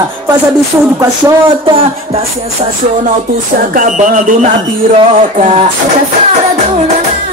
piroca. Faz absurdo com a xota, tá sensacional, tu se acabando na piroca. Tá fora do normal.